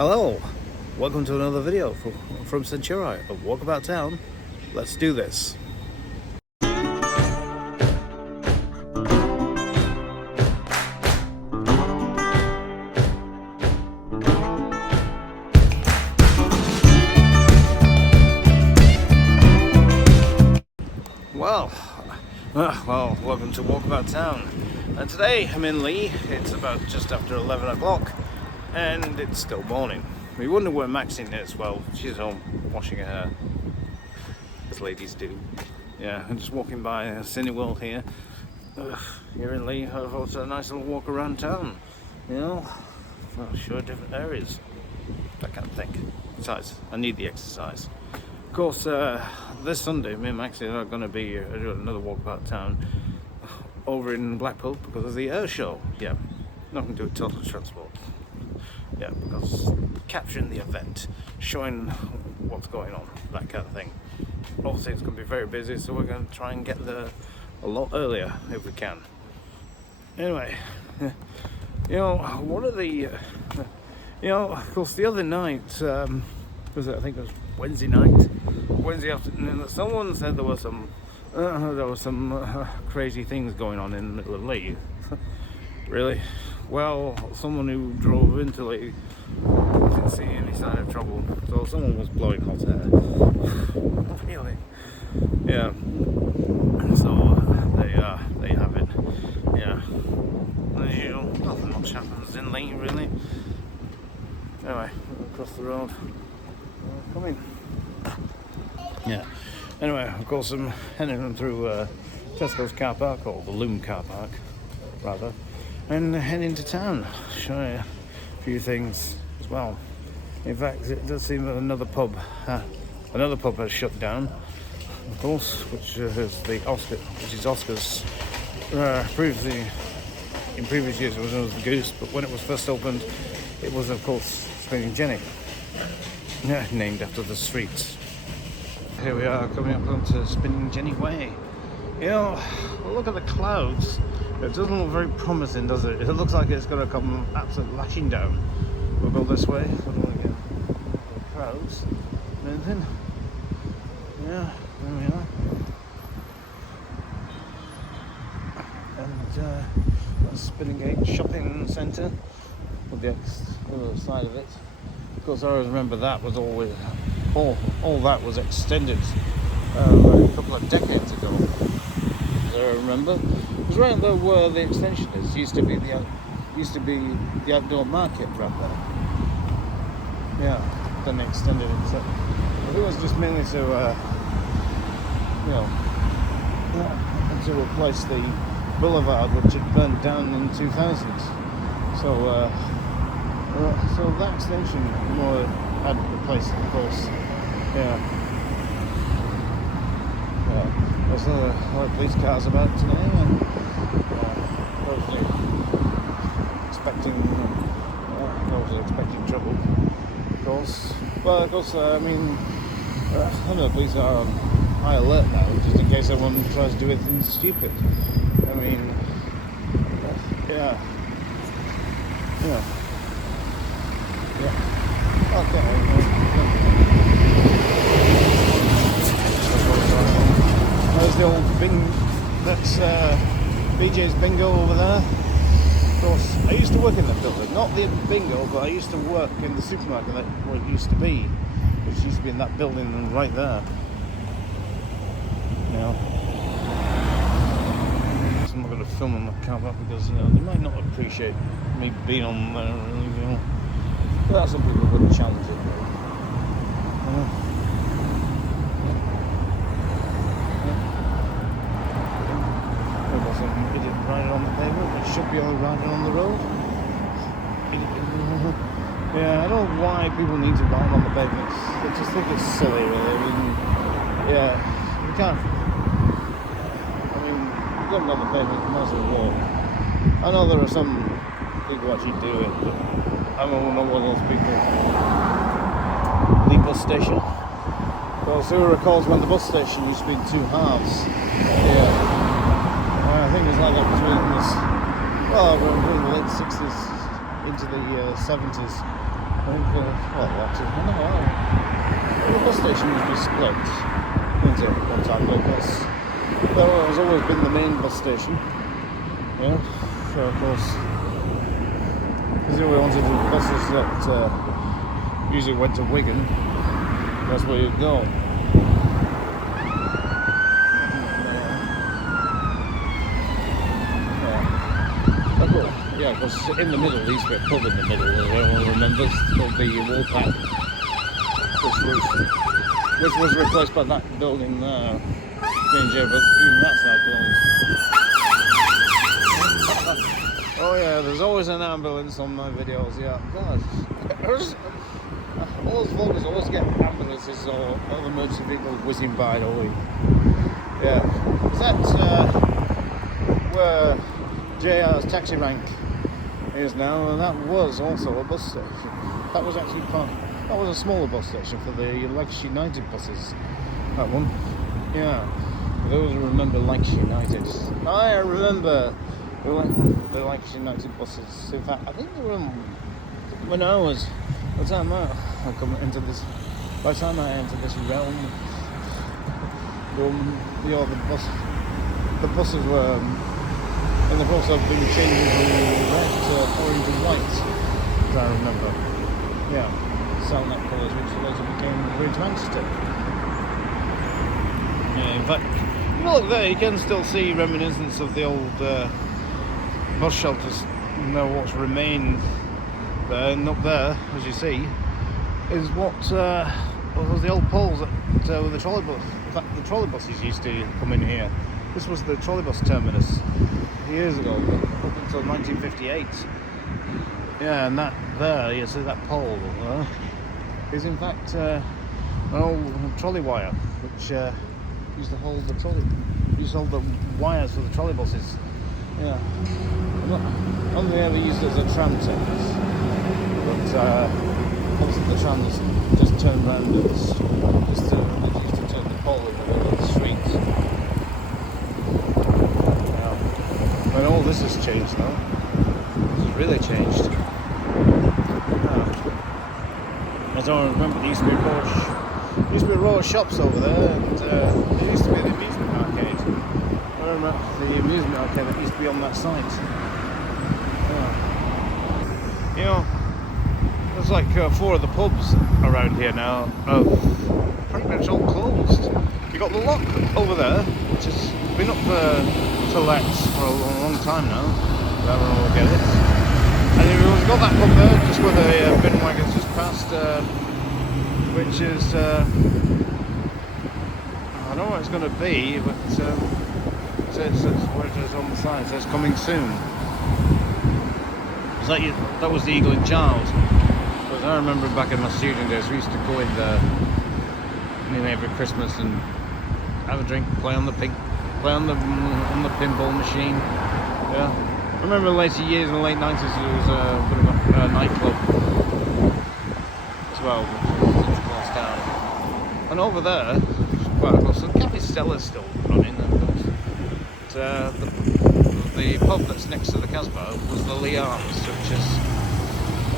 Hello, welcome to another video from Centuri of Walkabout Town. Let's do this. Well, welcome to Walkabout Town. And today I'm in Leigh. It's about just after 11 o'clock and it's still morning. We wonder where Maxine is. Well, she's home washing her hair, as ladies do. Yeah, I'm just walking by Cineworld here. Here in Leigh, I've also a nice little walk around town. You know, well, sure, different areas. That kind of thing. Besides, I need the exercise. Of course, this Sunday, me and Maxine are going to be doing another Walkabout Town over in Blackpool because of the air show. Yeah, nothing to do with total transport. Yeah, because capturing the event, showing what's going on, that kind of thing. Obviously, it's going to be very busy, so we're going to try and get there a lot earlier if we can. Anyway, you know, one of the, you know, of course, the other night, was it? I think it was Wednesday afternoon. Someone said there was some crazy things going on in the middle of Leigh. Really? Well, someone who drove into Leigh didn't see any sign of trouble, so someone was blowing hot air. Really? Yeah. So there you have it. Yeah. As usual, nothing much happens in Leigh, really. Anyway, across the road. Come in. Yeah. Anyway, of course, I'm heading through Tesco's car park, or the Loom car park, rather, and heading to town. Show you a few things as well. In fact, it does seem that another pub has shut down, of course, which is Oscar's. Previously, in previous years, it was known as the Goose, but when it was first opened, it was, of course, Spinning Jenny. Yeah, named after the streets. Here we are coming up onto Spinning Jenny Way. You know, look at the clouds. It doesn't look very promising, does it? It looks like it's going to come absolutely lashing down. We'll go this way. I don't want to get crowds. Anything? Yeah, there we are. And that's Spinning Gate Shopping Centre with the other side of it. Of course, I always remember that was always all that was extended a couple of decades ago. As I remember, it was right there where the extension is. Used to be the outdoor market right there. Yeah, then they extended it. So I think it was just mainly to you know, to replace the boulevard which had burnt down in 2000s. So that extension more had replaced, of course. Yeah. There's a lot of police cars about today, and hopefully expecting trouble, of course. But of course, I mean, I know the police are on high alert now, just in case someone tries to do anything stupid. I mean, yeah. Okay. There's the old that's BJ's Bingo over there. Of course, I used to work in that building, not the bingo, but I used to work in the supermarket where it used to be, which used to be in that building right there. You know, so I'm not going to film on the car park because, you know, they might not appreciate me being on there, really, you know. But some people wouldn't challenge it. We've got some idiot riding on the pavement, which should be only riding on the road. Yeah, I don't know why people need to ride on the pavements. I just think it's silly, really. I mean, yeah, you can't. I mean, you've got on the pavement, you might as well walk. I know there are some people who actually do it, but I'm not one of those people. The bus station. Well, who recalls when the bus station used to be in two halves? Yeah. I think it was like that between the late 60s into the 70s. The bus station would be split into one time because there has always been the main bus station. Yeah, so of course, because we wanted the buses that usually went to Wigan, that's where you'd go. Yeah, because in the middle, there used to be a pub in the middle, as everyone remembers, called the Woolpack, which was replaced by that building there, but even that's now closed. Oh yeah, there's always an ambulance on my videos, yeah. God, all those vloggers always get ambulances or other emergency vehicles whizzing by, don't we? Yeah, is that where JR's taxi rank is now, and that was also a bus station. That was actually that was a smaller bus station for the Lancashire United buses. That one, yeah. For those who remember Lancashire United, I remember the Lancashire United buses. In fact, I think they were when I was. By the time I come into this, by the time I entered this realm, the buses were. And they've also been changing from red to orange and white, as I remember. Yeah, salmon colours, which later became Green to Manchester. Yeah, in fact, look there, you can still see reminiscence of the old bus shelters. You know what's remained there, and up there, as you see, is what was the old poles that with the trolleybus. In fact, the trolleybuses used to come in here. This was the trolleybus terminus years ago, up until 1958. Yeah, and that there, you see that pole is in fact an old trolley wire, which used to hold the wires for the trolleybuses. Yeah, only ever used it as a tram service, but obviously the trams just turned around and used to turn the pole in the middle of the street. And all this has changed now. This has really changed. I don't remember, there used to be a row of shops over there, and there used to be an amusement arcade. I remember the amusement arcade that used to be on that site. You know, there's like 4 of the pubs around here now are pretty much all closed. You got the Lock over there, which has been up to let for a long time now. Everyone will get it. And we've got that pub there, just where the bin wagon's just passed, which is I don't know what it's going to be, but it says where it is on the sign. It says coming soon. That was the Eagle and Child. Because I remember back in my student days, we used to go in there nearly every Christmas and have a drink, play on the pinball machine. Yeah, I remember in later years, in the late 90s, there was a bit of a nightclub as well, which was closed down. And over there, well, of course, the Cafe Stella's still running, of course. But, the pub that's next to the Casbah was the Leigh, which is,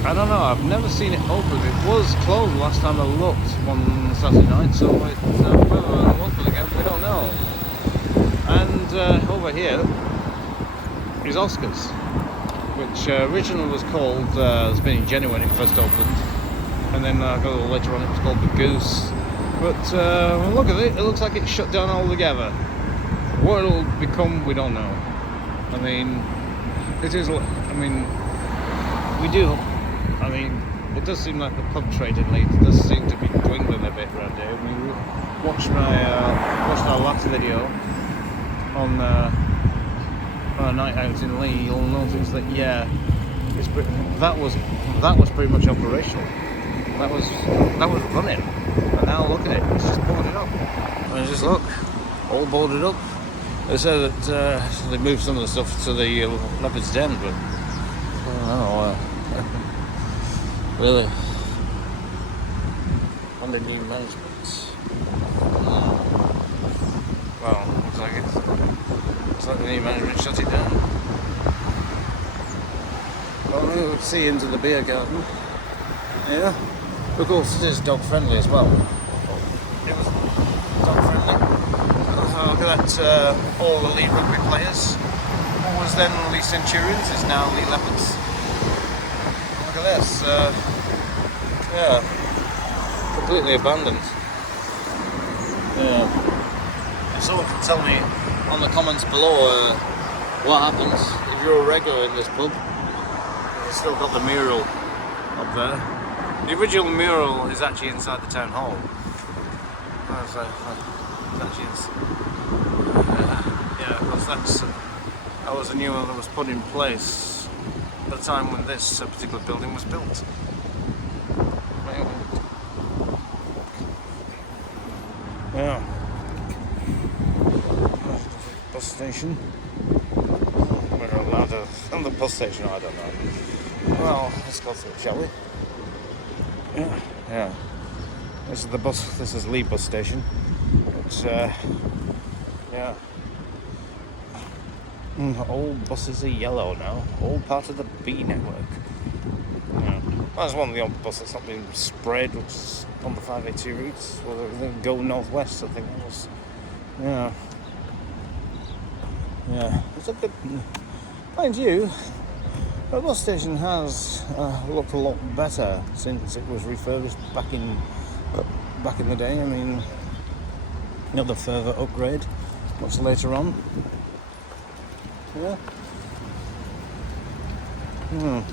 I don't know, I've never seen it open. It was closed last time I looked one Saturday night, so it's whether it'll open again, we don't know. And over here is Oscar's, which originally was called the Spinning Jenny when it first opened, and then a little later on it was called the Goose. But look at it, it looks like it's shut down altogether. What it'll become, we don't know. I mean, it is, I mean, it does seem like the pub trade in Leigh does seem to be dwindling a bit around here. When you watched our last video on a night out in Leigh, you'll notice that that was pretty much operational. That was running, and now look at it, it's just boarded up. And just look, all boarded up. They said that they moved some of the stuff to the Leopard's Den, but I don't know. Really, under new management. Well, looks like the new management shut it down. Well, we'll see into the beer garden. Yeah. Of course, it is dog friendly as well. It was dog friendly. Look at that, all the Leigh rugby players. What was then Leigh Centurions is now Leigh Leopards. Look at this. Yeah. Completely abandoned. Yeah. If someone can tell me on the comments below what happens if you're a regular in this pub. It's still got the mural up there. The original mural is actually inside the town hall. It's actually yeah, because that was a new one that was put in place at the time when this particular building was built. Yeah. Bus station. We're allowed to. On the bus station, I don't know. Well, let's go through, shall we? Yeah. Yeah. This is the bus. This is Leigh bus station. It's yeah. All buses are yellow now. All part of the B network. Yeah. That's one of the old buses that's not been sprayed, which is on the 582 routes. Well, they go northwest, I think it was. Yeah. Yeah. It's a good. Mind you, the bus station has looked a lot better since it was refurbished back in the day. I mean, another further upgrade much later on. Yeah. Well,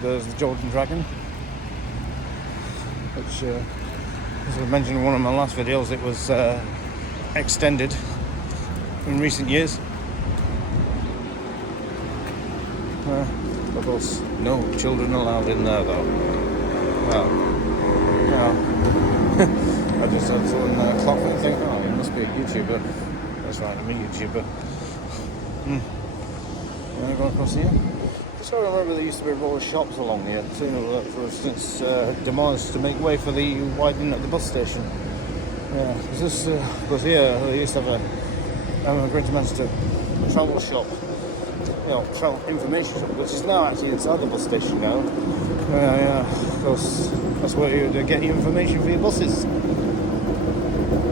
there's the Jordan Dragon, which, as I mentioned in one of my last videos, it was extended in recent years. Of course, no children allowed in there though. Well, you know, I just had someone clock and think, oh, he must be a YouTuber. That's right, I'm a YouTuber. Going across here. Just got to remember there used to be row of shops along here, soon for since demolished to make way for the widening at the bus station. Yeah, because here they used to have a Great Manchester travel shop. You know, travel information shop, which is now actually inside the bus station now. Yeah, because that's where you get your information for your buses.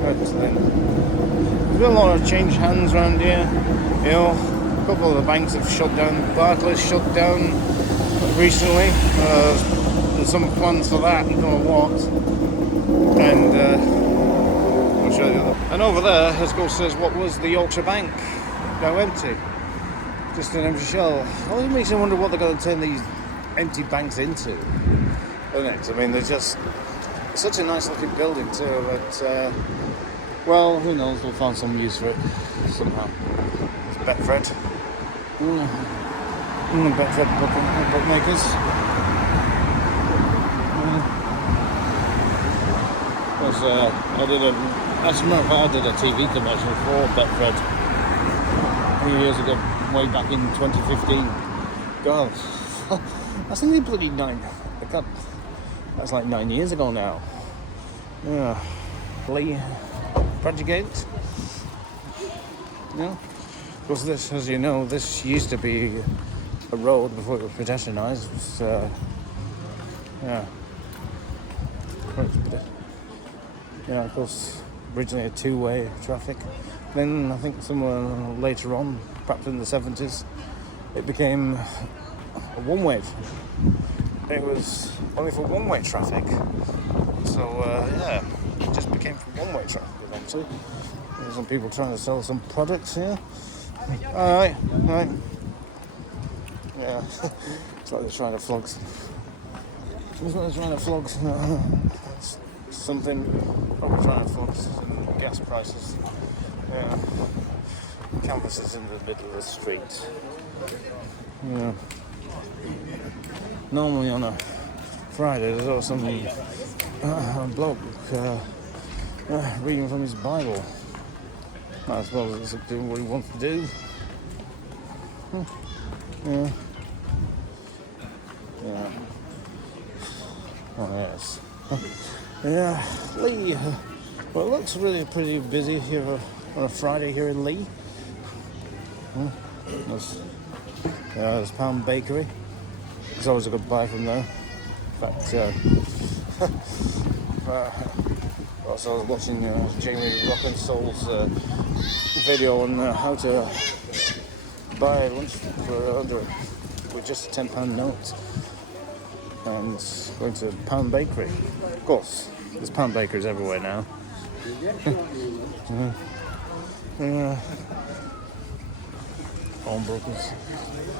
Right, so then, there's been a lot of change hands around here. You know, a couple of the banks have shut down. Barclays shut down recently. There's some plans for that, I don't know what. And I'll show you that. And over there, as course, says what was the Yorkshire Bank, now empty. Just an empty shell. Always makes me wonder what they're going to turn these empty banks into, isn't it? I mean, they're just such a nice looking building too, but well, who knows? We'll find some use for it somehow. It's Betfred. Betfred bookmakers. As a matter of fact, I did a TV commercial for Betfred a few years ago. Way back in 2015. God, that's only bloody 9. God, that's like 9 years ago now. Yeah, Leigh Bradgate. Yeah, because this, as you know, this used to be a road before it was pedestrianised. It's, yeah, of course, originally a two-way traffic. Then I think somewhere later on, perhaps in the 70s, it became a one-way. It was only for one-way traffic. So yeah, it just became for one-way traffic eventually. There's some people trying to sell some products here. Alright. Yeah, it's like they're trying to flog. Something. Probably trying to flog some gas prices. Yeah. Canvases in the middle of the street. Yeah. Normally on a Friday there's always some bloke reading from his Bible. As well as doing what he wants to do. Yeah. Yeah. Oh yes. Yeah. Leigh. Well, it looks really pretty busy here on a Friday here in Leigh. There's Pound Bakery. It's always a good buy from there. In fact, also I was watching Jamie Rock'n'Soul's video on how to buy lunch for under with just a £10 note, and going to Pound Bakery. Of course, there's Pound Bakeries everywhere now. Pawnbrokers.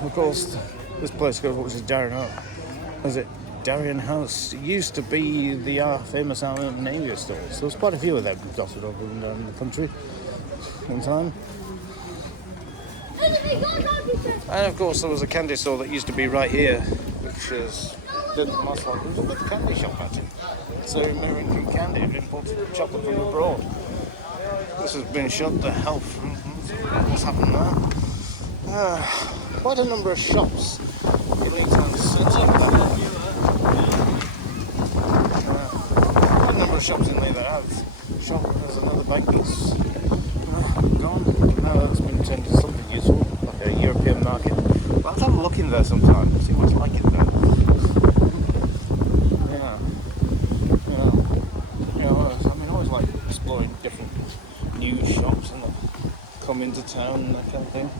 Of course, this place which is Darien House. It used to be the famous Army Navy store. So there's quite a few of them dotted up in the country one time. And of course there was a candy store that used to be right here, which didn't last long. It was a good candy shop actually. So you may drink candy and import chocolate from abroad. This has been shut to hell. What's happened there? Quite a number of shops in Leigh town centre. Quite a number of shops in Leigh that have shop. There's another bakery's gone. Now that's been turned into something useful, like a European market. Well, I'll have a look in there sometime, see what's like it there. I mean, I always like exploring different new shops and come into town and that kind of thing.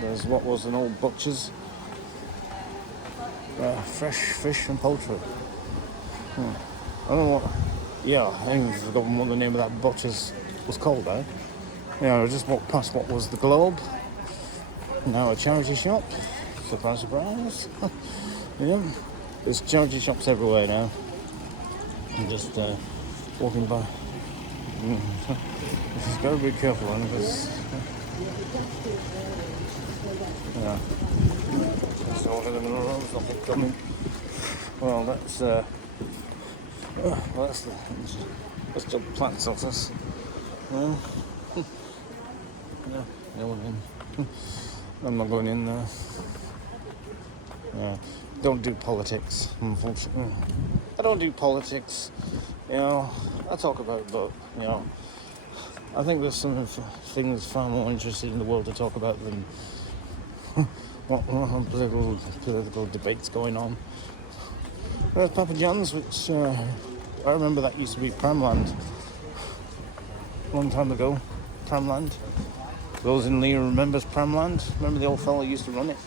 There's what was an old butcher's, fresh fish and poultry. I don't know what. Yeah, I haven't forgotten what the name of that butcher's was called, I just walked past what was the Globe. Now a charity shop. Surprise, surprise. Yeah, there's charity shops everywhere now. I'm just walking by. Just gotta be careful, because just over the middle of the road, there's nothing coming. Well, that's the plant's office. I'm not going in there. Don't do politics, unfortunately. I don't do politics. I talk about, but I think there's some things far more interesting in the world to talk about than what political debates going on. There's Papa John's, which I remember that used to be Pramland a long time ago. Pramland. Those in Leigh remembers Pramland. Remember the old fellow used to run it?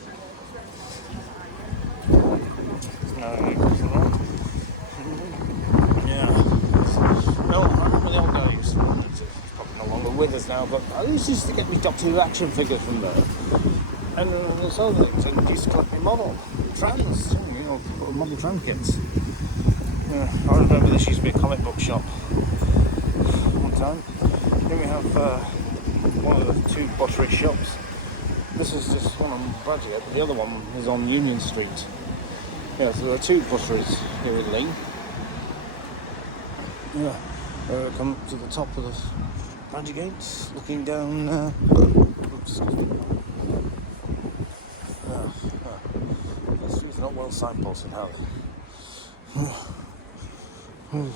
I remember the old guy who used to run it. He's probably no longer with us now, but I used to get me Doctor Who action figures from there. And so they used to collect me model trans, model tram kits. I remember this used to be a comic book shop one time. Then we have one of the two buttery shops. This is just one on Bradley, the other one is on Union Street. So there are two butteries here at Leigh. Come to the top of the Bradley gates, looking down. The street's not well signposted, how? Come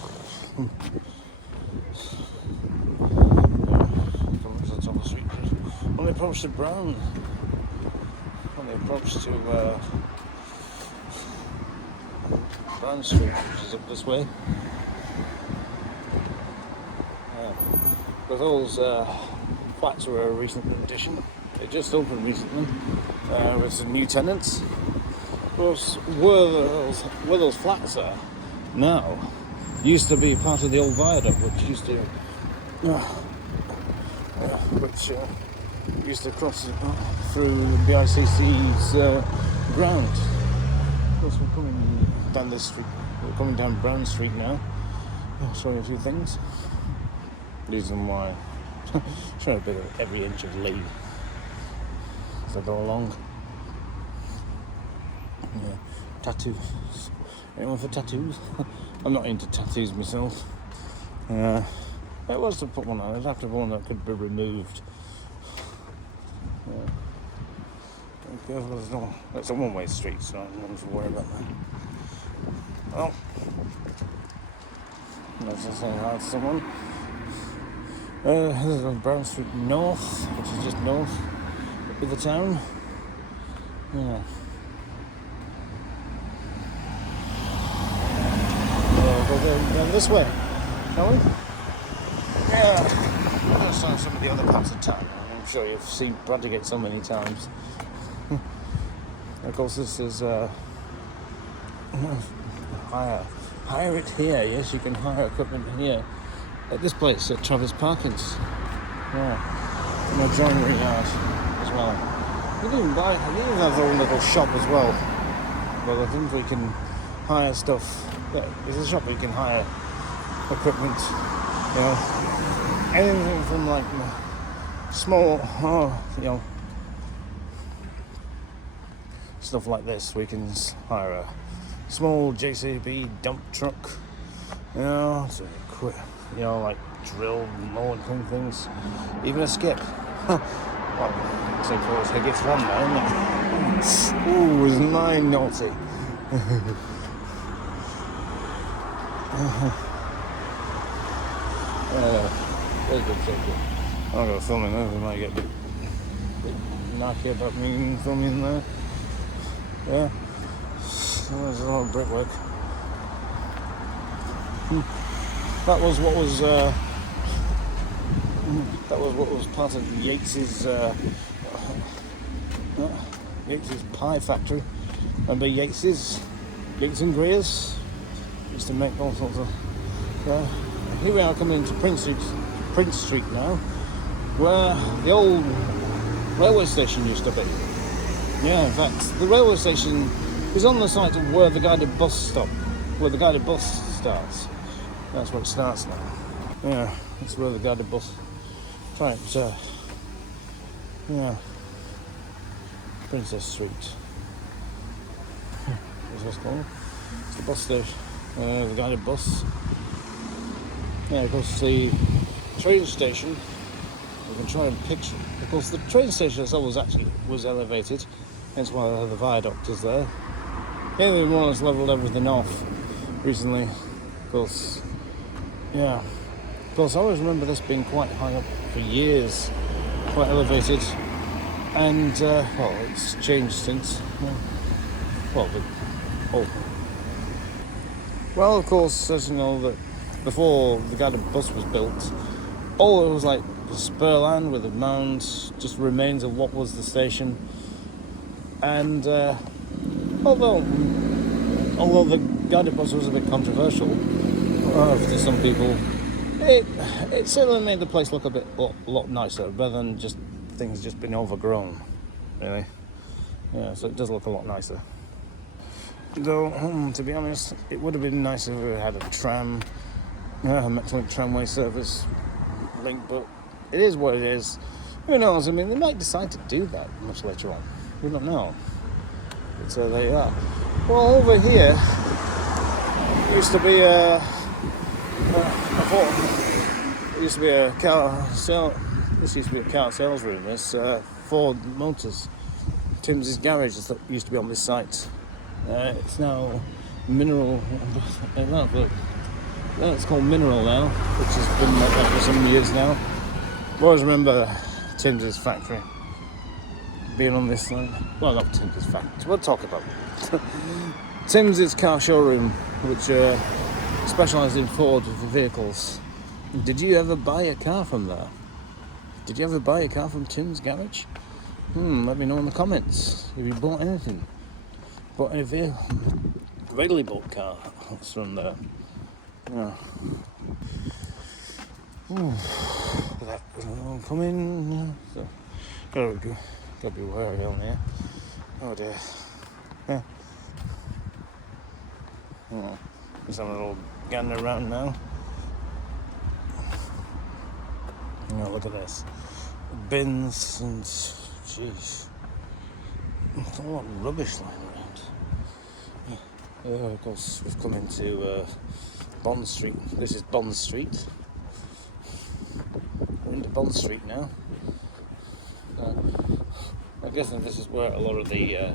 to the top of the street. On the approach to Brown. On the approach to Brown Street, which is up this way. But those flats were a recent addition. They just opened recently with some new tenants. Where those flats are now used to be part of the old viaduct, which used to cross through the ICC's ground. Of course, we're coming down this street. We're coming down Brown Street now. I'll show you a few things. Reason why show a bit of every inch of Leigh as I go along. Tattoos. Anyone for tattoos? I'm not into tattoos myself. It was to put one on. I'd have to have one that could be removed. It's a one-way street, so I don't have to worry about that. Well, let's just say hi to someone. This is on Brown Street North, which is just north of the town. Yeah. We'll go this way, shall we? Yeah. I'll show some of the other parts of town. I'm sure you've seen Bradgate so many times. Of course, this is hire it here. Yes, you can hire equipment here at this place at Travis Parkins. Yeah, and a joinery yard as well. You can have their own little shop as well. Well, I think we can hire stuff. There's a shop where you can hire equipment. You know, anything from like small, stuff like this. We can hire a small JCB dump truck. You know, like drill, mow and clean things. Even a skip. Well, except for us, Higgett's one there, isn't it? Ooh, it's 9 naughty. Very good, so good. I'll go filming there, we might get a bit narky about me filming there. Yeah, so there's a lot of brickwork. That was what was part of Yates's pie factory. Remember Yates and Greer's used to make all sorts of. Here we are coming into Prince Street now, where the old railway station used to be. Yeah, in fact, the railway station is on the site of where the guided bus stop, where the guided bus starts. That's where it starts now. Yeah, that's where the guided bus. Right, yeah, Princess Street. What's this called? It's the bus station. The guided bus. Yeah, of course, the train station. We can try and picture. Of course, the train station itself was elevated. Hence why the viaduct is there. Yeah, they more or less leveled everything off recently. Of course, yeah. Of course, I always remember this being quite high up for years, quite elevated, and it's changed since. Well, of course, as you know, that before the guided bus was built, all it was like spur land with a mound, just remains of what was the station. And although the guided bus was a bit controversial to some people, it certainly made the place look a lot nicer, rather than just things just being overgrown, really. Yeah, so it does look a lot nicer. Though, to be honest, it would have been nicer if we had a tram, a Metrolink tramway service link, but it is what it is. Who knows? I mean, they might decide to do that much later on. We don't know. But there you are. Well, over here used to be a car sales room. There's Ford Motors. Tim's garage that used to be on this site. It's now Mineral. It's called Mineral now, which has been like that for some years now. I always remember Tim's factory being on this side. Well, not Tim's factory. We'll talk about it. Tim's car showroom, which specialised in Ford vehicles. Did you ever buy a car from there? Did you ever buy a car from Tim's garage? Let me know in the comments if you bought anything. Bought any vehicle? Regularly bought cars from there. Yeah. That coming. So, gotta be wary on here. Oh dear. Yeah. Oh, just having a little gander around now. Oh, look at this. Bins and jeez. There's a lot of rubbish lying around. Of course, we've come into Bond Street. This is Bond Street. We're into Bond Street now. I guess this is where a lot of the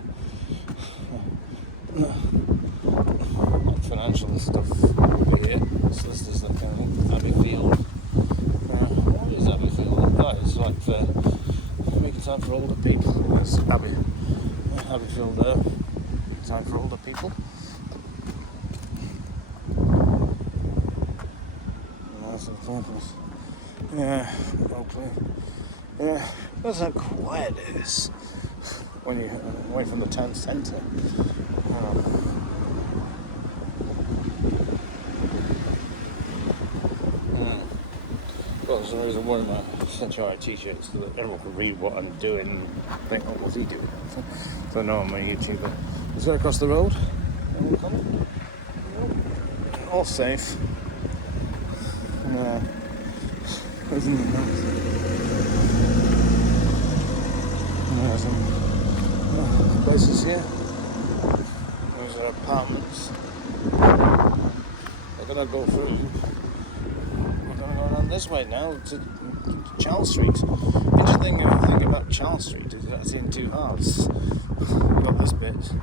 financial stuff will be here. So this is like Abbey Field. What is Abbey Field? That is like for making time for older people. There's happy filled there. Time for older people. That's the purpose. Yeah, hopefully. Yeah, that's how quiet it is when you're away from the town centre. Well, so there's one of my Century t-shirts so that everyone can read what I'm doing and think, oh, what's he doing? So no, I'm a YouTuber. Let's go across the road. All safe. Isn't it nice? There's some places here. Those are apartments. We're gonna go through. We're gonna go around this way now to Charles Street. Interesting thing about Charles Street is that it's in two halves. We've got this bit,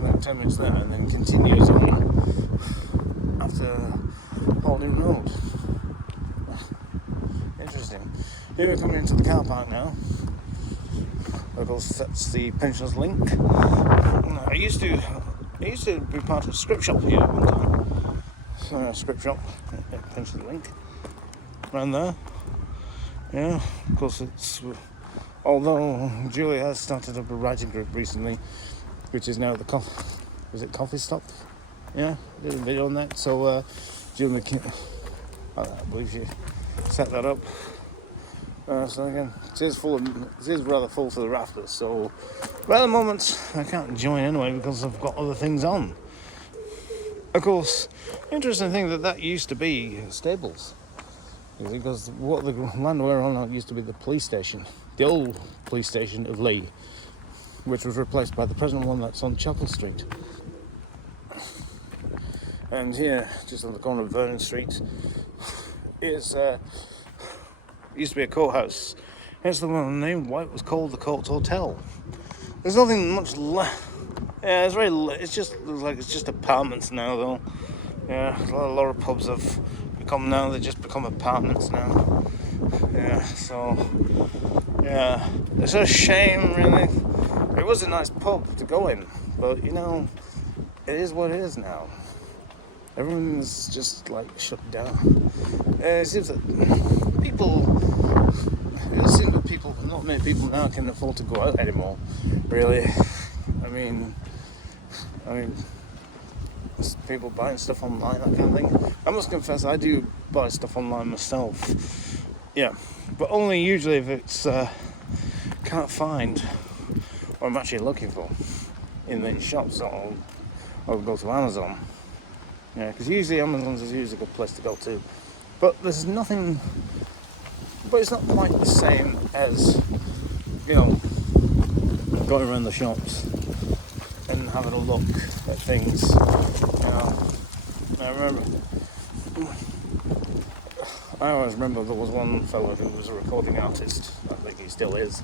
like 10 minutes there, and then continues on after Holding Road. Interesting. Here we're coming into the car park now. Of course, that's the Pensioners Link. I used to be part of a script shop here at one time. So, script shop at Pensioners Link. Around there. Yeah, of course it's... Although Julie has started up a writing group recently, which is now at the Coffee Stop? Yeah, did a video on that. So, Julie, I believe she set that up. So again, it is rather full to the rafters. So, well, at the moment I can't join anyway because I've got other things on. Of course, interesting thing that used to be stables, because what the land we're on used to be the police station, the old police station of Leigh, which was replaced by the present one that's on Chapel Street. And here, just on the corner of Vernon Street, is used to be a courthouse. Hence the one named why it was called the Court Hotel. There's nothing much left. Yeah, it's just apartments now though. Yeah, a lot of pubs have become now, they just become apartments now. Yeah, so yeah, it's a shame really. It was a nice pub to go in, but you know, it is what it is now. Everything's just like shut down. It seems that not many people now can afford to go out anymore, really. I mean, people buying stuff online, that kind of thing. I must confess, I do buy stuff online myself. Yeah, but only usually if it's can't find what I'm actually looking for in the shops, or I'll go to Amazon. Yeah, because usually Amazon's is usually a good place to go to. But there's nothing, but it's not quite the same as, you know, going around the shops and having a look at things. You know, I always remember there was one fellow who was a recording artist, I think he still is,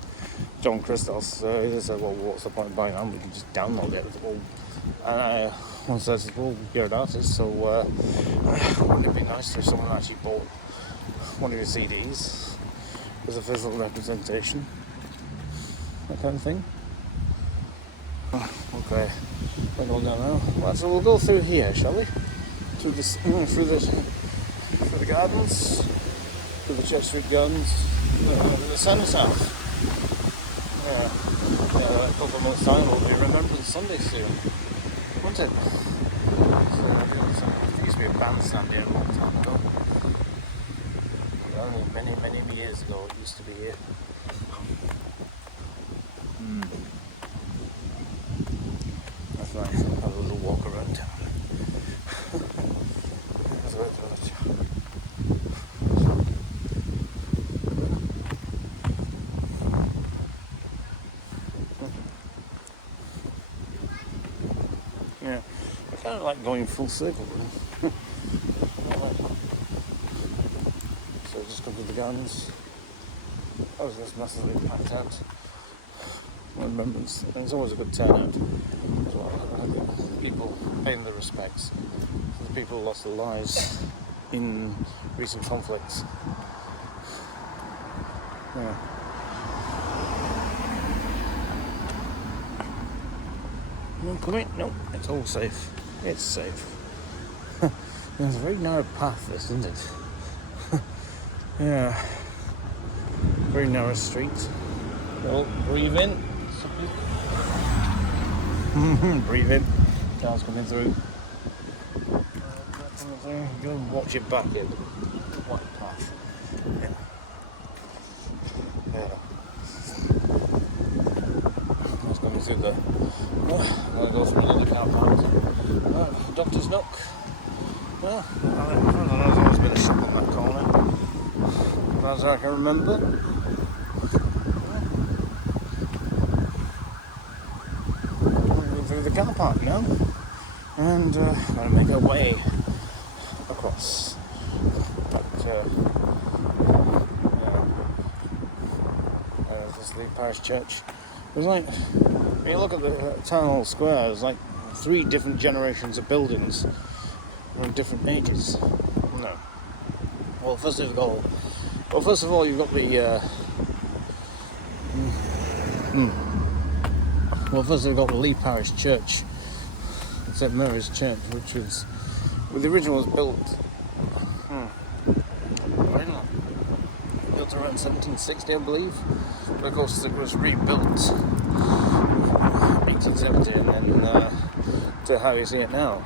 John Christos. He said, well, what's the point of buying it? We can just download it. And one says, well, you're an artist, so wouldn't it be nice if someone actually bought one of your CDs as a physical representation? That kind of thing. Okay, we're going down now. Right, so we'll go through here, shall we? Through the gardens, through the Church Street Gardens, the Centre South. Yeah, a couple of months' time will be Remembrance Sunday soon, won't it? So, there used to be a bandstand here a long time ago. Only many years ago it used to be here. That's nice. Have a little walk around town. Yeah, I kind of like going full circle. So just come to the gardens. Oh, it's massively packed out. Remembrance. It's always a good turnout as well. I think people paying their respects. The people who lost their lives in recent conflicts. Yeah. Don't come in. No, it's all safe. It's safe. It's a very narrow path, this, isn't it? Yeah. Very narrow street. Well, breathe in. Breathe in. Cars coming through. Go and watch it back in. White path. Yeah. Yeah. It's coming through the. I'll go through another car park. Doctor's Nook. Well, I don't know, there's always been a shop on that corner. As I can remember. We'll through the car park now. And I'm going to make our way across. This Leigh Parish Church. There's like, when you look at the town hall square, there's like 3 different generations of buildings from different ages. No. Well, first of all, you've got the. Well, first you've got the Leigh Parish Church, St Mary's Church, which was, well, the original was built. Built around 1760, I believe. But of course, it was rebuilt 1870, and then to how you see it now.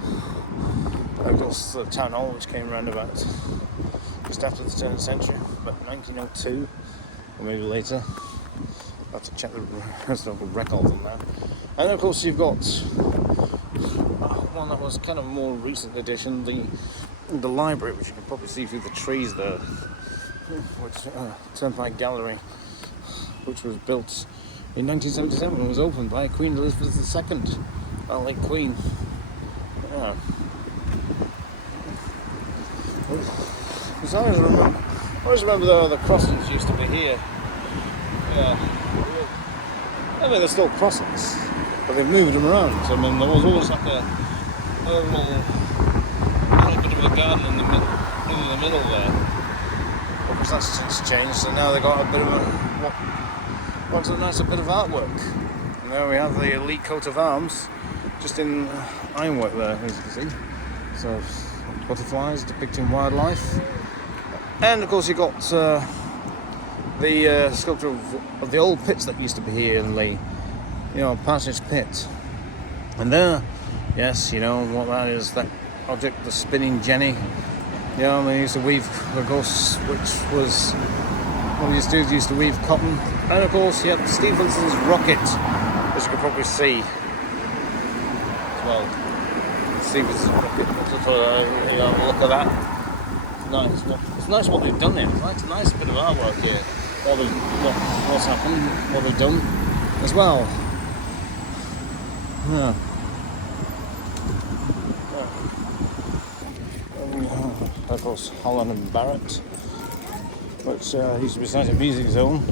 And of course, the town hall, which came around about just after the turn of the century, about 1902, or maybe later. I'll have to check the historical records on that. And of course, you've got one that was kind of a more recent addition, the library, which you can probably see through the trees there, which Turnpike Gallery, which was built in 1977 and was opened by Queen Elizabeth II, our late Queen. Yeah. Because I always remember the crossings used to be here. Yeah. I mean, they're still crossings, but they've moved them around. So, I mean, there was always like a little bit of a garden in the middle there. Because that's since changed, so now they've got a bit of what's a nice bit of artwork. And there we have the elite coat of arms, just in ironwork there, as you can see. So, butterflies depicting wildlife. And of course, you've got the sculpture of the old pits that used to be here in Leigh, Parsonage Pit. And there, yes, you know what that is, that object, the spinning jenny. They used to weave, of course, which was what we used to do, used to weave cotton. And of course, you have Stephenson's rocket, as you can probably see as well. Stephenson's rocket, look at that. It's nice what they've done here. It's a nice bit of artwork here. What's happened, what they've done as well. Yeah. Of course, Holland and Barrett, which used to be a music zone.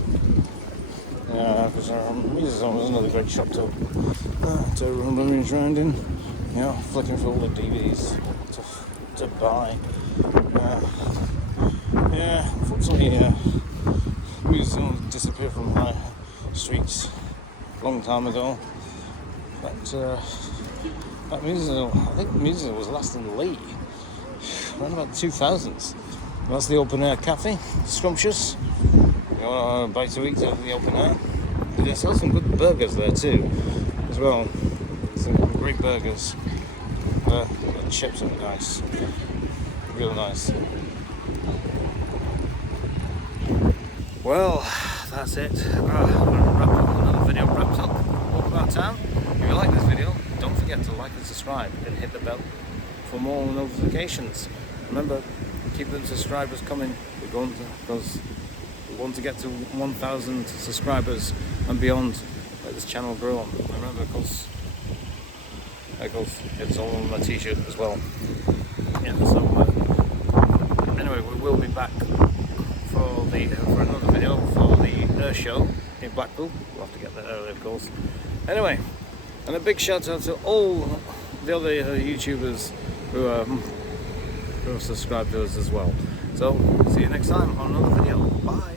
Because music zone was another great shop to rummage around in. Flicking through all the DVDs to buy. Unfortunately, music zone disappeared from my streets a long time ago. But that music zone, I think music zone was last in Leigh, around about the 2000s. That's the open air cafe, scrumptious. You want a bite to eat at the open air? They sell some good burgers there too, as well. Some great burgers. The chips are nice, real nice. Well, that's it. I'm going to wrap up another video. Wraps up all about town. If you like this video, don't forget to like and subscribe and hit the bell for more notifications. Remember, keep the subscribers coming. Because we want to get to 1,000 subscribers and beyond. Let this channel grow on. Remember, of course, it's all on my t-shirt as well. Yeah. So anyway, we will be back for another video for the Earth Show in Blackpool. We'll have to get there early, of course. Anyway, and a big shout out to all the other YouTubers who have subscribed to us as well. So, see you next time on another video. Bye.